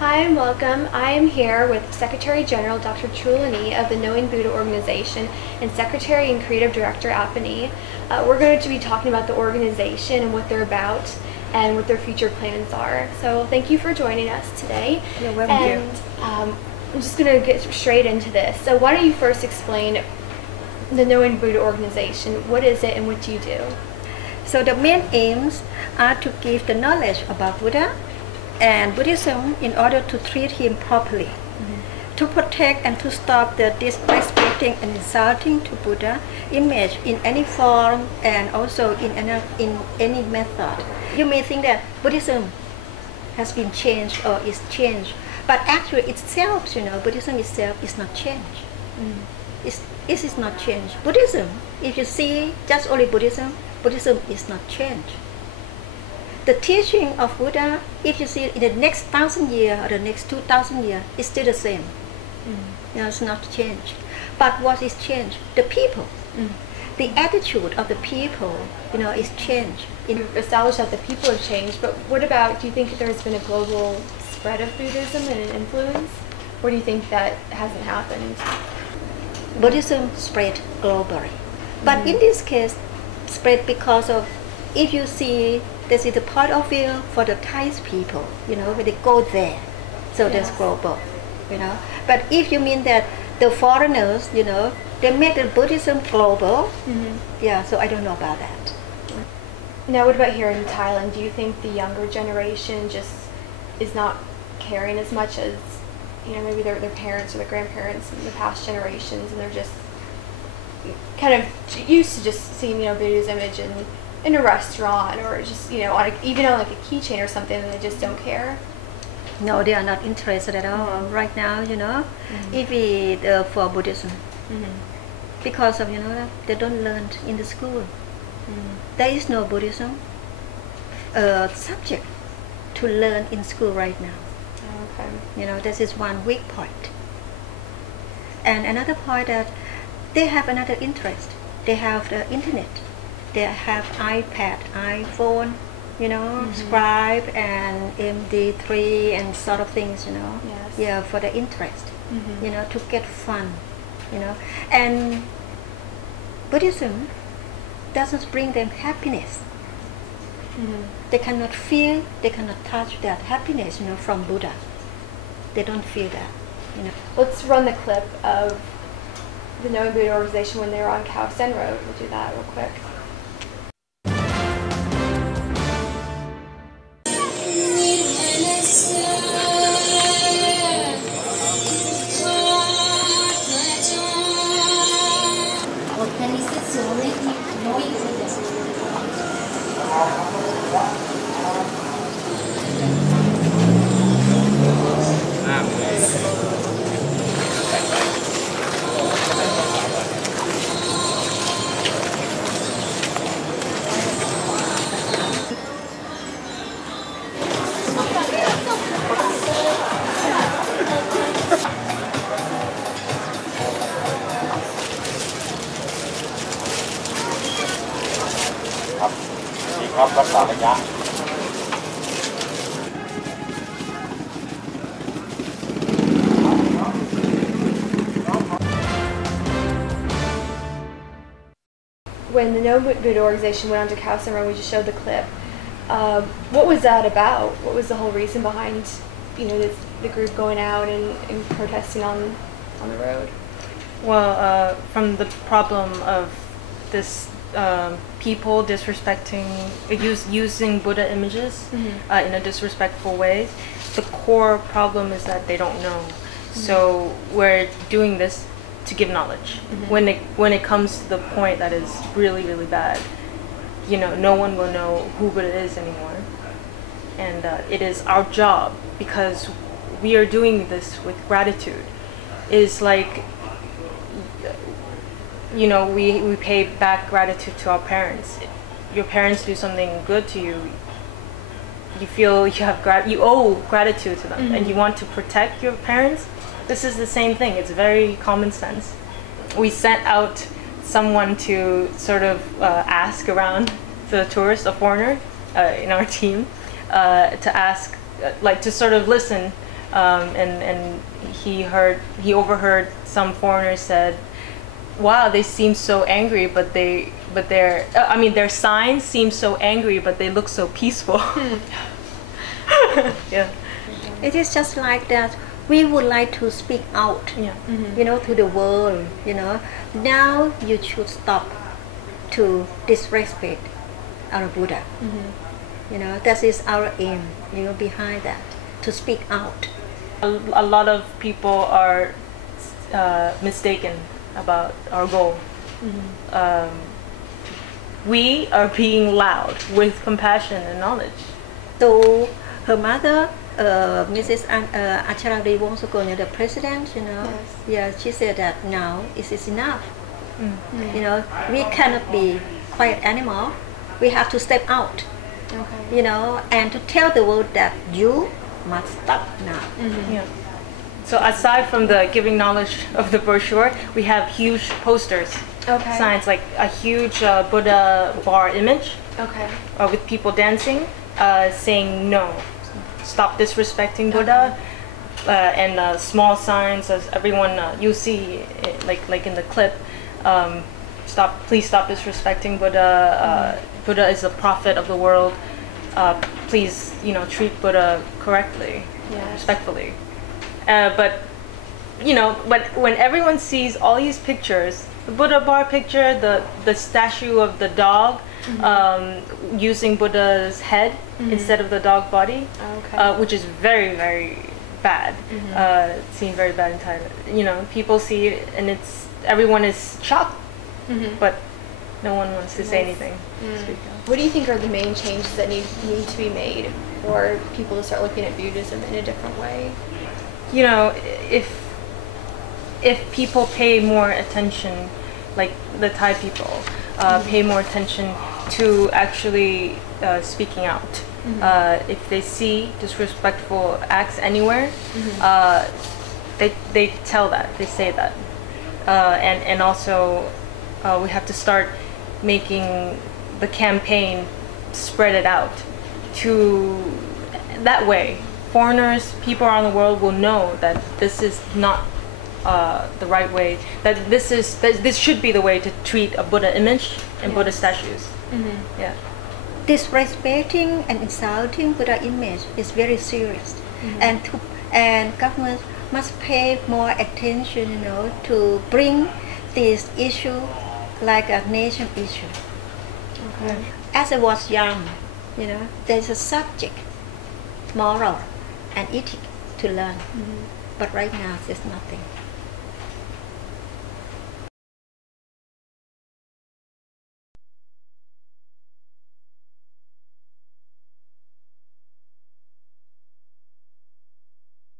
Hi and welcome. I am here with Secretary General Dr. Chulani of the Knowing Buddha organization and Secretary and Creative Director Apani. We're going to be talking about the organization and what they're about and what their future plans are. So thank you for joining us today. You're welcome. And I'm just going to get straight into this. So why don't you first explain the Knowing Buddha organization? What is it and what do you do? So the main aims are to give the knowledge about Buddha and Buddhism in order to treat him properly, to protect and to stop the disrespecting and insulting to Buddha image in any form and also in any method. You may think that Buddhism has been changed or is changed, but actually itself, Buddhism itself is not changed. It is not changed. Buddhism, if you see just only Buddhism is not changed. The teaching of Buddha, if you see in the next 1,000 years or the next 2,000 years, is still the same. It's not changed. But what is changed? The people. The attitude of the people, is changed. You've established that the people have changed, but what about, do you think there's been a global spread of Buddhism and an influence? Or do you think that hasn't happened? Buddhism spread globally. But in this case, spread because of, if you see, this is the point of view for the Thai people, when they go there. So that's global, But if you mean that the foreigners, they make the Buddhism global, so I don't know about that. Now what about here in Thailand? Do you think the younger generation just is not caring as much as, maybe their parents or their grandparents in the past generations, and they're just kind of used to just seeing, Buddha's image in a restaurant or just, even on like a keychain or something, and they just don't care? No, they are not interested at all right now, if we for Buddhism. Because of, they don't learn in the school. There is no Buddhism subject to learn in school right now. Okay. This is one weak point. And another point that they have another interest. They have the internet. They have iPad, iPhone, Scribe and MD3 and sort of things, Yes. Yeah, for the interest, to get fun, And Buddhism doesn't bring them happiness. They cannot feel, they cannot touch that happiness, from Buddha. They don't feel that, Let's run the clip of the Knowing Buddha organization when they were on Khao San Road. We'll do that real quick. When the Knowing Buddha organization went on to Khao San Road, we just showed the clip. What was that about? What was the whole reason behind, the group going out and protesting on the road? Well, from the problem of this people disrespecting, using Buddha images in a disrespectful way, the core problem is that they don't know. So we're doing this to give knowledge. When it comes to the point that is really, really bad, no one will know who Buddha is anymore. And it is our job, because we are doing this with gratitude. It's like, we pay back gratitude to our parents. Your parents do something good to you, you feel you owe gratitude to them, and you want to protect your parents. This is the same thing. It's very common sense. We sent out someone to sort of ask around the tourist, a foreigner in our team, to ask, to sort of listen and he overheard some foreigners said, "Wow, they seem so angry, but their signs seem so angry, but they look so peaceful." Yeah. It is just like that. We would like to speak out, Yeah. to the world, Now you should stop to disrespect our Buddha. That is our aim, behind that, to speak out. A lot of people are mistaken about our goal. We are being loud with compassion and knowledge. So her mother, Mrs. Acharya Wongsukorn, the president, she said that now it is enough. We cannot be quiet anymore. We have to step out. Okay. And to tell the world that you must stop now. Yeah. So aside from the giving knowledge of the brochure, we have huge posters, signs like a huge Buddha bar image, with people dancing, saying no, stop disrespecting Buddha, and small signs as everyone you see, like in the clip, please stop disrespecting Buddha. Buddha is the prophet of the world. Please, treat Buddha correctly, respectfully. But when everyone sees all these pictures, the Buddha bar picture, the statue of the dog, using Buddha's head instead of the dog body, which is very, very bad. Seen very bad in Thailand. People see it and everyone is shocked, but no one wants to say anything. What do you think are the main changes that need to be made for people to start looking at Buddhism in a different way? If people pay more attention, like the Thai people, pay more attention to actually speaking out. If they see disrespectful acts anywhere, they tell that, they say that, and also we have to start making the campaign, spread it out to that way. Foreigners, people around the world will know that this is not the right way. That this should be the way to treat a Buddha image and Buddha statues. Yeah. Disrespecting and insulting Buddha image is very serious, and government must pay more attention, to bring this issue like a nation issue. As I was young, there's a subject, moral and ethics to learn, but right now there's nothing.